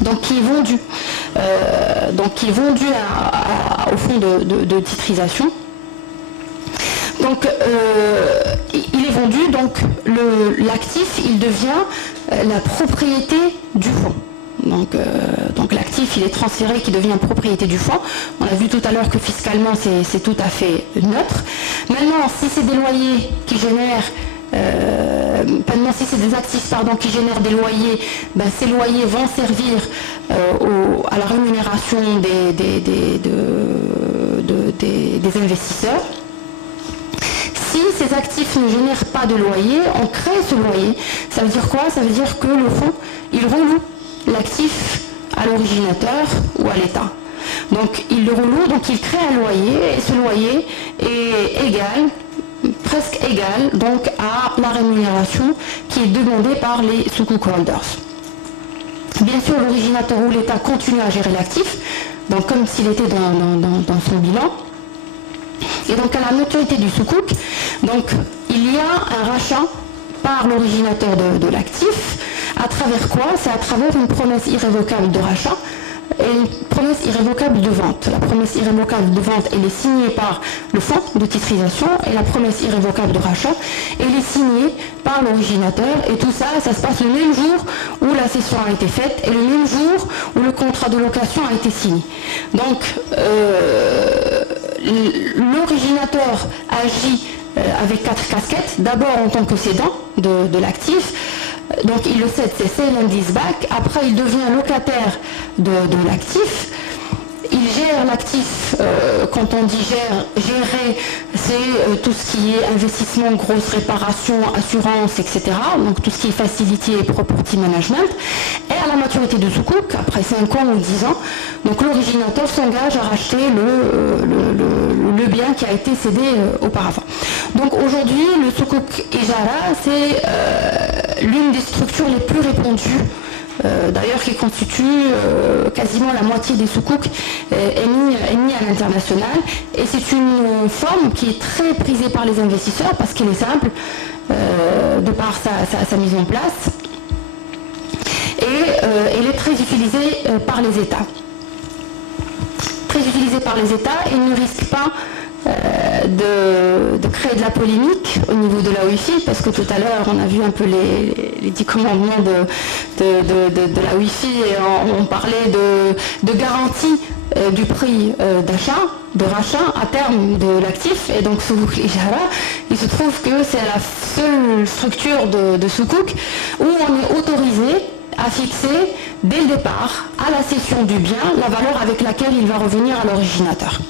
donc qui est vendu, au fonds de titrisation. Donc il est vendu, donc l'actif il devient la propriété du fonds. Donc l'actif il est transféré, qui devient propriété du fonds. On a vu tout à l'heure que fiscalement c'est tout à fait neutre. Maintenant, si c'est des loyers qui génèrent si c'est des actifs qui génèrent des loyers, ces loyers vont servir à la rémunération des investisseurs. Si ces actifs ne génèrent pas de loyer, on crée ce loyer. Ça veut dire quoi? Ça veut dire que le fonds, il reloue l'actif à l'originateur ou à l'État. Donc il le reloue, donc il crée un loyer, et ce loyer est égal, presque égal, donc à la rémunération qui est demandée par les sukuk holders. Bien sûr, l'originateur ou l'État continue à gérer l'actif, donc comme s'il était dans son bilan. Et donc à la maturité du sukuk, donc il y a un rachat par l'originateur de l'actif. À travers quoi? C'est à travers une promesse irrévocable de rachat et une promesse irrévocable de vente. La promesse irrévocable de vente, elle est signée par le fonds de titrisation, et la promesse irrévocable de rachat, elle est signée par l'originateur, et tout ça, ça se passe le même jour où la cession a été faite et le même jour où le contrat de location a été signé. Donc l'originateur agit avec 4 casquettes. D'abord en tant que cédant de l'actif, donc il le cède, c'est sale and leaseback. Après il devient locataire de l'actif. Il gère l'actif. Quand on dit gérer, c'est tout ce qui est investissement, grosse réparation, assurance, etc. Donc tout ce qui est facility et property management. Et à la maturité de sukuk, après 5 ans ou 10 ans, donc l'originateur s'engage à racheter le bien qui a été cédé auparavant. Donc aujourd'hui, le sukuk ijara, c'est l'une des structures les plus répandues, d'ailleurs qui constitue quasiment la moitié des sukuk émis à l'international, et c'est une forme qui est très prisée par les investisseurs parce qu'elle est simple de par sa mise en place, et elle est très utilisée par les États. Très utilisée par les États, et ne risque pas de créer de la polémique au niveau de la Wi-Fi, parce que tout à l'heure on a vu un peu les 10 commandements de la Wi-Fi, et on parlait de garantie du prix de rachat à terme de l'actif. Et donc sukuk ijara, il se trouve que c'est la seule structure de sukuk où on est autorisé à fixer dès le départ, à la cession du bien, la valeur avec laquelle il va revenir à l'originateur.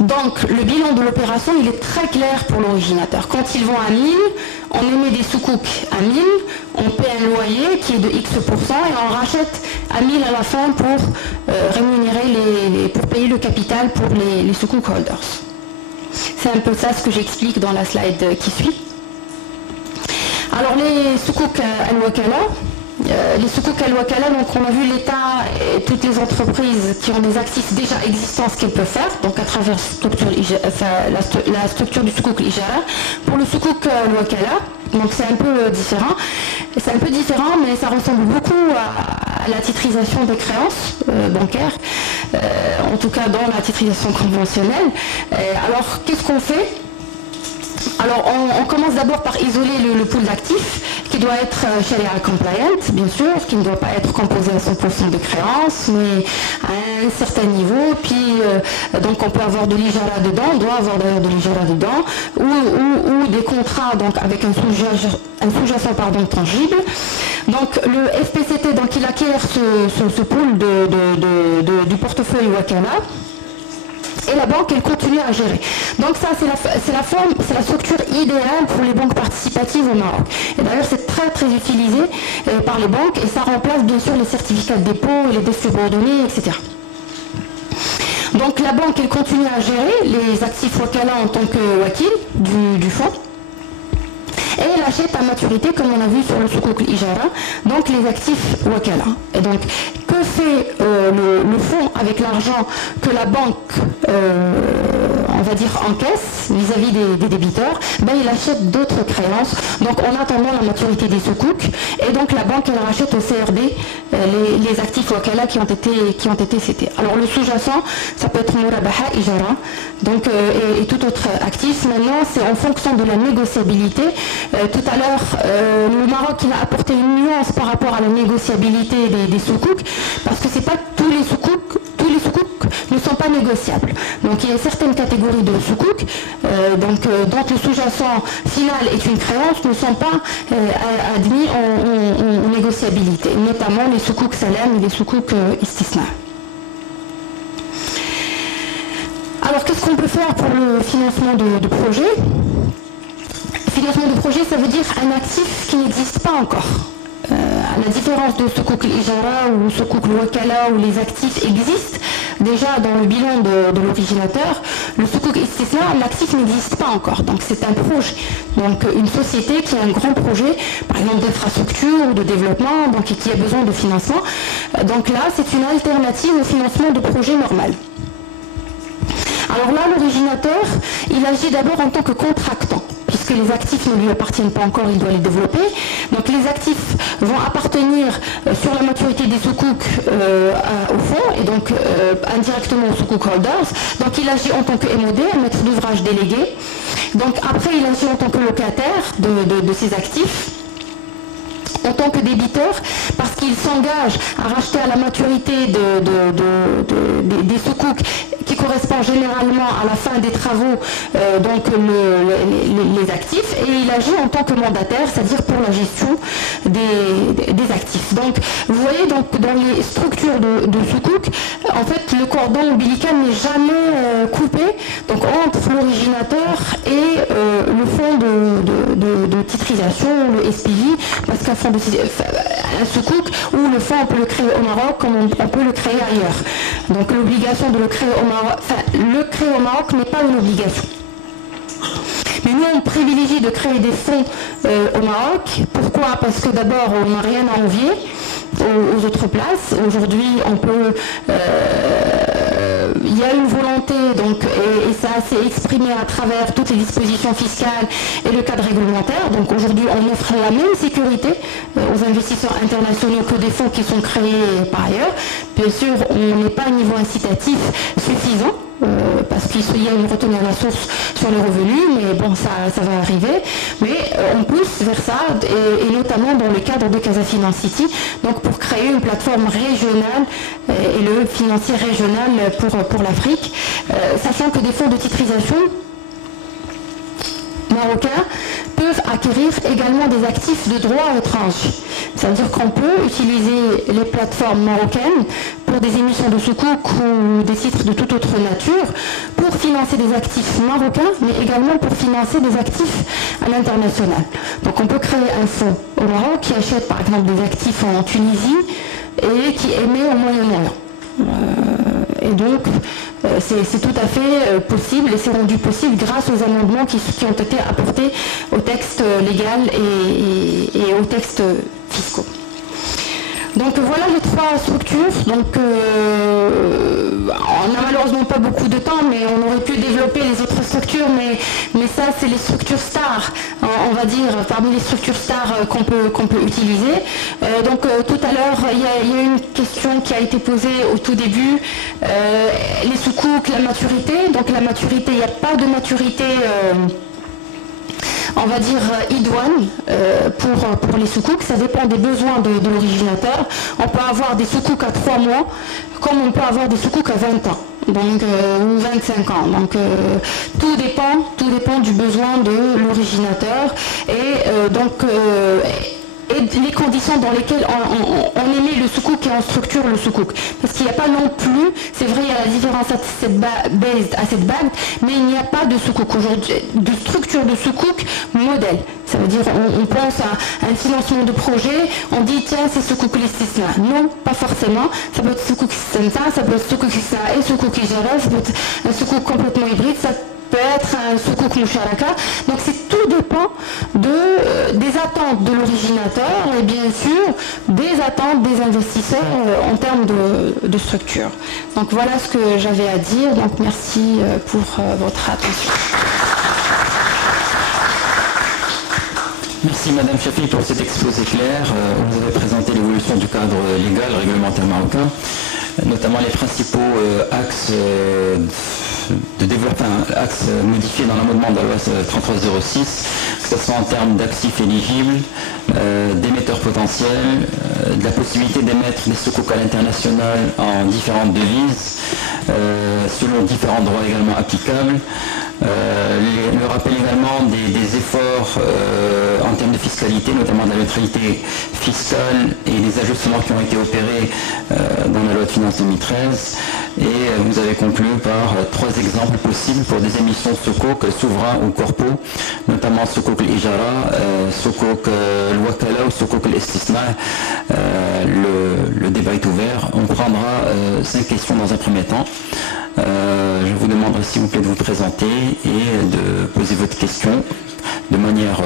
Donc le bilan de l'opération, il est très clair pour l'originateur. Quand ils vont à 1000, on émet des sukuk à 1000, on paie un loyer qui est de X%, et on rachète à 1000 à la fin pour rémunérer pour payer le capital pour les sukuk holders. C'est un peu ça ce que j'explique dans la slide qui suit. Alors les sukuk al-wakala, donc on a vu l'État et toutes les entreprises qui ont des actifs déjà existants, ce qu'elles peuvent faire, donc à travers la structure du sukuk ijara. Pour le sukuk al-wakala, donc c'est un peu différent. C'est un peu différent, mais ça ressemble beaucoup à la titrisation des créances bancaires, en tout cas dans la titrisation conventionnelle. Alors qu'est-ce qu'on fait? Alors on commence d'abord par isoler le pool d'actifs qui doit être Sharia compliant, bien sûr, qui ne doit pas être composé à 100% de créances, mais à un certain niveau. Puis donc on peut avoir de l'ijara dedans, on doit avoir d'ailleurs de l'ijara dedans, ou des contrats donc avec un sous-jacent tangible. Donc le FPCT, donc il acquiert ce pool du portefeuille wakala. Et la banque, elle continue à gérer. Donc ça, c'est la structure idéale pour les banques participatives au Maroc. Et d'ailleurs, c'est très très utilisé par les banques, et ça remplace bien sûr les certificats de dépôt, les dettes subordonnées, etc. Donc la banque, elle continue à gérer les actifs wakala en tant que wakil du fonds. Et elle achète à maturité, comme on a vu sur le sukuk ijara, donc les actifs wakala. Et donc, que fait le fonds avec l'argent que la banque, on va dire, encaisse vis-à-vis des débiteurs, il achète d'autres créances. Donc en attendant la maturité des soukouks, et donc la banque elle rachète au CRD les actifs wakala qui ont été cités. Alors le sous-jacent, ça peut être murabaha, ijara, donc, et tout autre actif. Maintenant, c'est en fonction de la négociabilité. Tout à l'heure, le Maroc il a apporté une nuance par rapport à la négociabilité des soukouks, parce que c'est pas tous les soukouks ne sont pas négociables. Donc il y a certaines catégories de soukouks dont le sous-jacent final est une créance, ne sont pas admis en négociabilité, notamment les soukouks salam et les soukouks istisna. Alors qu'est-ce qu'on peut faire pour le financement de projets? Financement de projet, ça veut dire un actif qui n'existe pas encore. À la différence de soukouk l'ijara ou soukouk l'wakala où les actifs existent déjà dans le bilan de l'originateur, le soukouk istisna, l'actif n'existe pas encore. Donc c'est un projet. Donc une société qui a un grand projet, par exemple d'infrastructure ou de développement, donc qui a besoin de financement. Donc là, c'est une alternative au financement de projet normal. Alors là, l'originateur, il agit d'abord en tant que contractant, puisque les actifs ne lui appartiennent pas encore, il doit les développer. Donc les actifs vont appartenir sur la maturité des soukouks au fonds, et donc indirectement aux soukouk holders. Donc il agit en tant que MOD, maître d'ouvrage délégué. Donc après, il agit en tant que locataire de ces actifs, en tant que débiteur, parce qu'il s'engage à racheter à la maturité des soukouks qui correspond généralement à la fin des travaux les actifs, et il agit en tant que mandataire, c'est-à-dire pour la gestion des actifs. Donc vous voyez, donc, dans les structures de soukouk, en fait le cordon ombilical n'est jamais coupé donc, entre l'originateur et le fonds de titrisation, le SPI, parce qu'un fonds un soukouk ou le fonds on peut le créer au Maroc comme on peut le créer ailleurs. Donc l'obligation de le créer au Maroc, au Maroc n'est pas une obligation. Mais nous on privilégie de créer des fonds au Maroc. Pourquoi? Parce que d'abord on n'a rien à envier aux autres places. Aujourd'hui on peut il y a une volonté donc, et ça s'est exprimé à travers toutes les dispositions fiscales et le cadre réglementaire. Donc aujourd'hui on offre la même sécurité aux investisseurs internationaux que des fonds qui sont créés par ailleurs. Bien sûr on n'est pas à un niveau incitatif suffisant. Parce qu'il y a une retenue à la source sur les revenus, mais bon, ça va arriver. Mais on pousse vers ça, et notamment dans le cadre de Casa Finance City, donc pour créer une plateforme régionale et le financier régional pour l'Afrique, sachant que des fonds de titrisation marocains peuvent acquérir également des actifs de droit étranger. C'est-à-dire qu'on peut utiliser les plateformes marocaines pour des émissions de soukouk ou des titres de toute autre nature pour financer des actifs marocains, mais également pour financer des actifs à l'international. Donc on peut créer un fonds au Maroc qui achète par exemple des actifs en Tunisie et qui émet au Moyen-Orient. Et donc, c'est tout à fait possible, et c'est rendu possible grâce aux amendements qui ont été apportés au texte légal et aux textes fiscaux. Donc voilà les trois structures. Donc on n'a malheureusement pas beaucoup de temps, mais on aurait pu développer les autres structures, mais ça c'est les structures stars, on va dire, parmi les structures stars qu'on peut utiliser. Donc tout à l'heure il y a une question qui a été posée au tout début, les soukouks, la maturité. Donc la maturité, il n'y a pas de maturité on va dire idoine pour les soukouks, ça dépend des besoins de l'originateur. On peut avoir des soukouks à 3 mois, comme on peut avoir des soukouks à 20 ans, donc, ou 25 ans. Donc tout dépend du besoin de l'originateur, et et les conditions dans lesquelles on émet le soukouk et on structure le soukouk. Parce qu'il n'y a pas non plus, c'est vrai, il y a la différence asset backed, mais il n'y a pas de soukouk aujourd'hui, de structure de soukouk modèle. Ça veut dire on pense à un financement de projet, on dit tiens c'est soukouk l'istisna. Non, pas forcément. Ça peut être soukouk istisna, ça peut être soukouk istisna et soukouk ijara, ça peut être un soukouk complètement hybride. Ça peut être un soukouk musharaka. Donc tout dépend des attentes de l'originateur et bien sûr des attentes des investisseurs en termes de structure. Donc voilà ce que j'avais à dire. Donc merci pour votre attention. Merci Madame Chafi pour cet exposé clair. Vous avez présenté l'évolution du cadre légal réglementaire marocain, notamment les principaux axes de développement, axes modifiés dans l'amendement de la loi 3306, que ce soit en termes d'actifs éligibles, d'émetteurs potentiels, de la possibilité d'émettre des sukuk à l'international en différentes devises, selon différents droits également applicables. Le rappel également des efforts en termes de fiscalité, notamment de la neutralité fiscale et des ajustements qui ont été opérés dans la loi de finances 2013. Et vous avez conclu par 3 exemples possibles pour des émissions de sukuk souverains ou corpo, notamment sukuk l'ijara, sukuk l'wakala ou sukuk l'istisna. Le débat est ouvert. On prendra 5 questions dans un premier temps. Je vous demanderai s'il vous plaît de vous présenter et de poser votre question de manière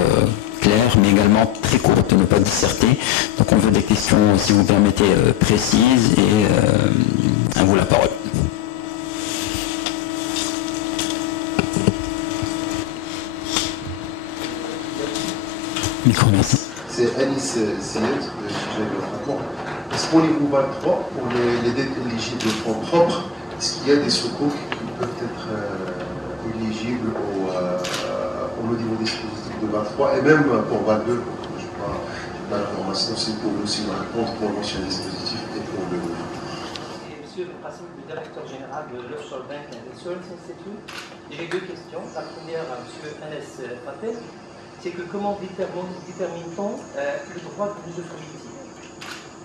claire mais également très courte, ne pas disserter. Donc on veut des questions, si vous permettez, précises et à vous la parole. Micro, merci. C'est Anis Sayed de Chigel Franco. Est-ce qu'au niveau 23, pour les dettes éligibles de fonds propres, est-ce qu'il y a des sukuk qui peuvent être éligibles au niveau dispositif de 23 et même pour 22? Je n'ai pas l'information, c'est pour aussi me répondre pour l'ancien dispositif et pour le. Monsieur le directeur général de l'Offshore Bank and Insurance Institute, j'ai 2 questions. La première à M. Anes Fatel, c'est que comment détermine-t-on le droit de l'usufruit?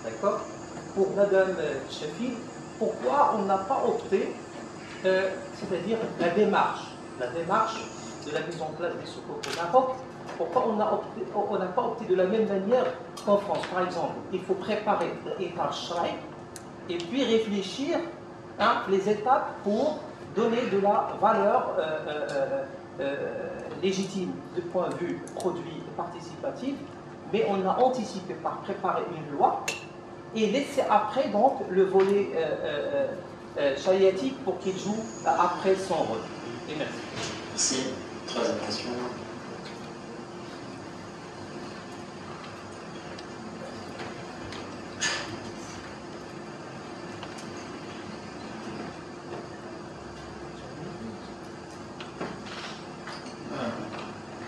D'accord? Pour Madame Chafi, pourquoi on n'a pas opté, c'est-à-dire la démarche de la mise en place des sukuk au Maroc, pourquoi on n'a pas opté de la même manière qu'en France? Par exemple, il faut préparer l'état Shrek et puis réfléchir les étapes pour donner de la valeur légitime du point de vue produit participatif, mais on a anticipé par préparer une loi et laisser après donc le volet chariatique pour qu'il joue après son rôle. Et merci. Merci. Troisième question.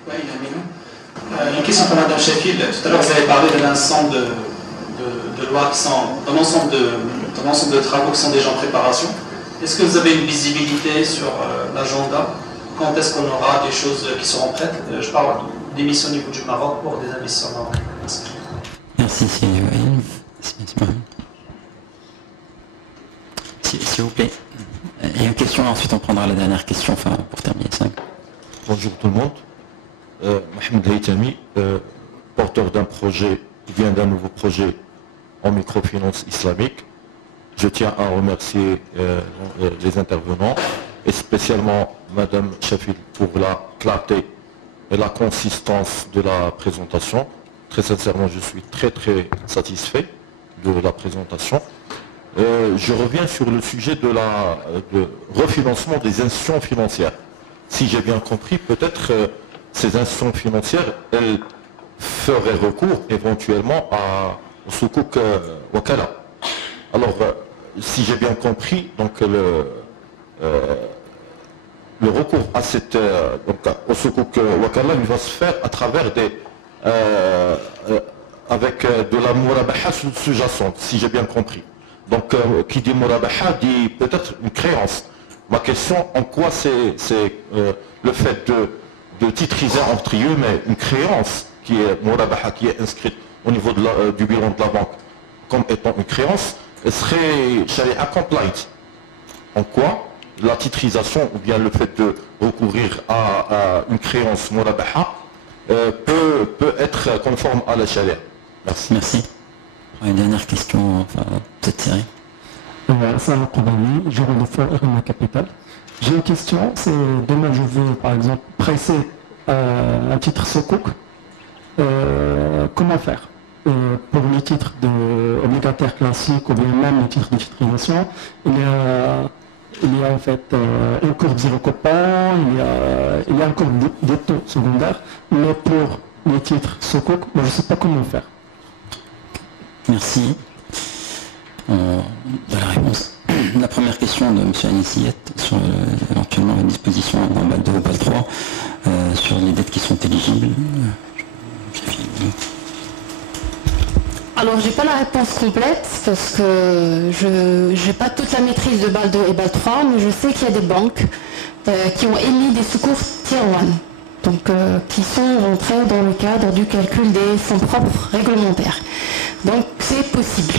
Oui, une question pour Mme Sheffield. Tout à l'heure, vous avez parlé de l'ensemble de lois qui sont, d'un ensemble de travaux qui sont déjà en préparation. Est-ce que vous avez une visibilité sur l'agenda? Quand est-ce qu'on aura des choses qui seront prêtes? Je parle d'émissions au niveau du Maroc pour des investisseurs marocains. Merci, s'il vous plaît. Il y a une question et ensuite on prendra la dernière question pour terminer. 5. Bonjour tout le monde. Mohamed Haytami, porteur d'un projet qui vient d'un nouveau projet en microfinance islamique. Je tiens à remercier les intervenants et spécialement Madame Shafil pour la clarté et la consistance de la présentation. Très sincèrement, je suis très satisfait de la présentation. Je reviens sur le sujet de refinancement des institutions financières. Si j'ai bien compris, peut-être ces institutions financières, elles feraient recours éventuellement au sukuk wakala. Alors, si j'ai bien compris, donc le recours à au sukuk wakala, il va se faire à travers avec de la murabaha sous-jacente, si j'ai bien compris. Donc, qui dit murabaha dit peut-être une créance. Ma question, en quoi c'est le fait de titriser entre guillemets une créance qui est murabaha, qui est inscrite au niveau du bilan de la banque comme étant une créance, elle serait sharia compliant. En quoi la titrisation ou bien le fait de recourir à une créance murabaha peut être conforme à la sharia? Merci. Merci. Une dernière question, cette série. Salam Koudani, gérant de fonds Irma Capital. J'ai une question, c'est demain je veux par exemple presser un titre sukuk, comment faire pour les titres obligataires classiques ou bien même les titres de titrisation, il y a en fait une courbe zéro coupon, il y a une courbe des taux secondaires, mais pour les titres sukuk, moi je ne sais pas comment faire. Merci. De la réponse. La première question de M. Anissiyette sur éventuellement la disposition dans BAL 2 ou BAL 3 sur les dettes qui sont éligibles. Alors, j'ai pas la réponse complète parce que je n'ai pas toute la maîtrise de BAL 2 et BAL 3, mais je sais qu'il y a des banques qui ont émis des sukuk Tier 1, donc qui sont rentrés dans le cadre du calcul des fonds propres réglementaires. Donc, c'est possible.